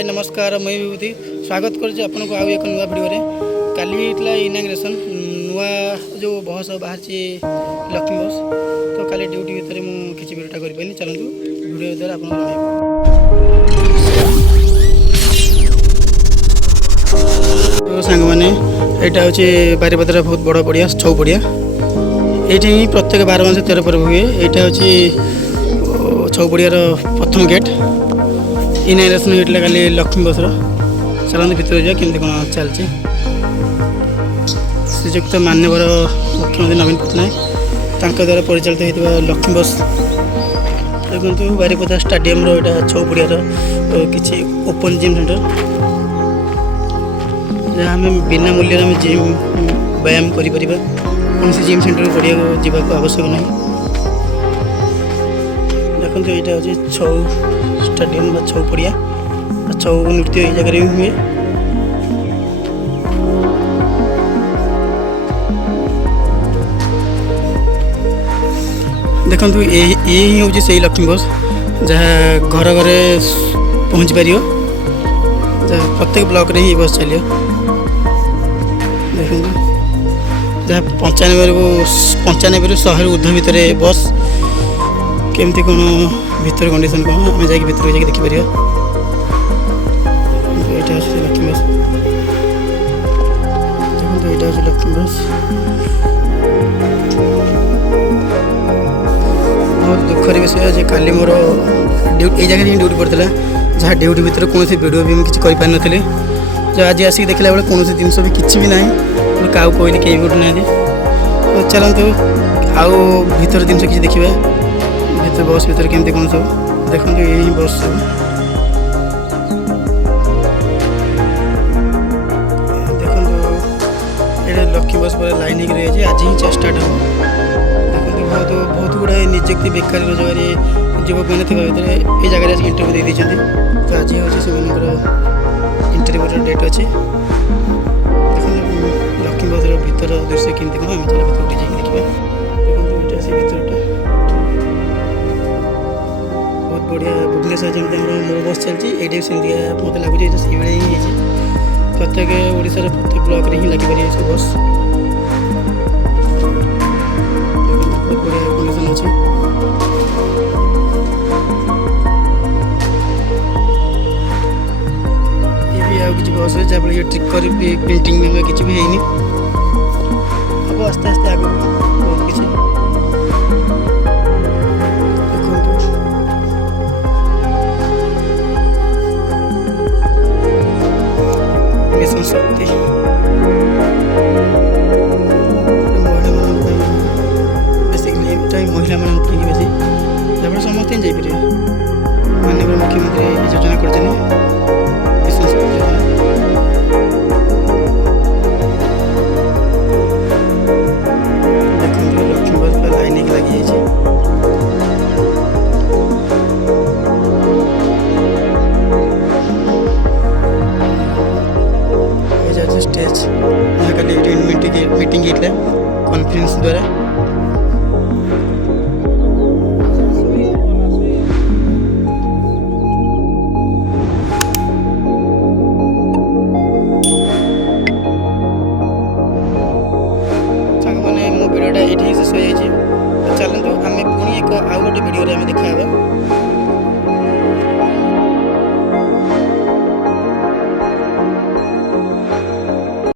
हाय नमस्कार मैं विभूति स्वागत करुँच आपन को आउ एक नुआ भिडियो काली इनाग्रेसन नुआ जो बस बाहर लक्ष्मी बस तो काली ड्यूटी भितर मुझे किसी भिडियोटा कर चलतु भिडियो द्वारा आप तो सांग मैंने यहाँ हूँ बारीपदार बहुत बड़ पड़िया छौ पड़िया ये प्रत्येक 12 मास 13 पर्व हुए यहाँ हूँ छौ पड़ियार प्रथम गेट इनाग्रेसन होता खाली लक्ष्मी बस चलते भितर जा केमती कौन चलती श्रीजुक्त मान्यवर मुख्यमंत्री नवीन पट्टनायक द्वारा परिचालित होता लक्ष्मी बस देखो बारीपदा स्टाडियम यहाँ छौ पड़ियार किसी ओपन जिम सेंटर जहाँ आम बिना मूल्य में जिम व्यायाम कर कौन जिम सेंटर पड़िया जावाक आवश्यक नहीं देखो यहाँ हूँ छौ स्टाडियम बा छौ पड़िया छौ नृत्य ये जगह हुए देखो ये हूँ से लक्ष्मी बस जहाँ घर घर पहुँच पार प्रत्येक ब्लॉक रे ही बस चलिए देखो जहाँ 95 ରୁ 100 ऊर्ध्व भितर बस केमती कौन भितर कंडीशन कौन आम जा भितर जाकि देखिपर यहाँ लक्ष्मी बस देखो यहाँ हूँ लक्ष्मी बस बहुत दुखर विषय जे काली मोर ये जगह ही ड्यूटी पड़ता जहाँ ड्यूटी भितर कौन वीडियो भी मुझे कर पार नी जो आज आसिक देखला बेले कौन जिनस भी किसी भी ना क्या कहली कई गोटे ना तो चलतु आउ भर जिन किसी देखा भर बस भर केमती कौन सब देखो यही बस सब देखो ये लक्ष्मी बस पर लाइन हो रही है आज ही स्टार्ट हो देखो बहुत गुड़ाए निजुक्ति बेकारी रोजगार युवक मैंने भितर ये जगह इंटरव्यू दे दी तो आज हूँ से इंटरव्यू डेट अच्छे लक्ष्मी बस भर दृश्य केमती कौन आम चल भर जाइए देखा देखो से भरटा बहुत बढ़िया भुवनेश्वर जमी मो बस चलती ये सेमती मत लगुच से ही प्रत्येक ओडार प्रत्येक ब्लॉक रे ही लगिपारे सब बस बहुत बढ़िया कंडीशन अच्छे किसी बस है जहाँ ये ट्रिकर प्रिंटिंग में किसी भी है अब आस्ते आस्ते आगे बहुत किसी मिशन शक्ति बेसिकली महिला मान बेसी जब समस्त ही जापर माननीय मुख्यमंत्री योजना कर स्टेज यहाँ खाली मीटिंग कॉन्फ्रेंस द्वारा साग मैंने मो भिडियोटा ये शेष हो चलतु आम पुणी एक आउ गोटे भिडियो देखा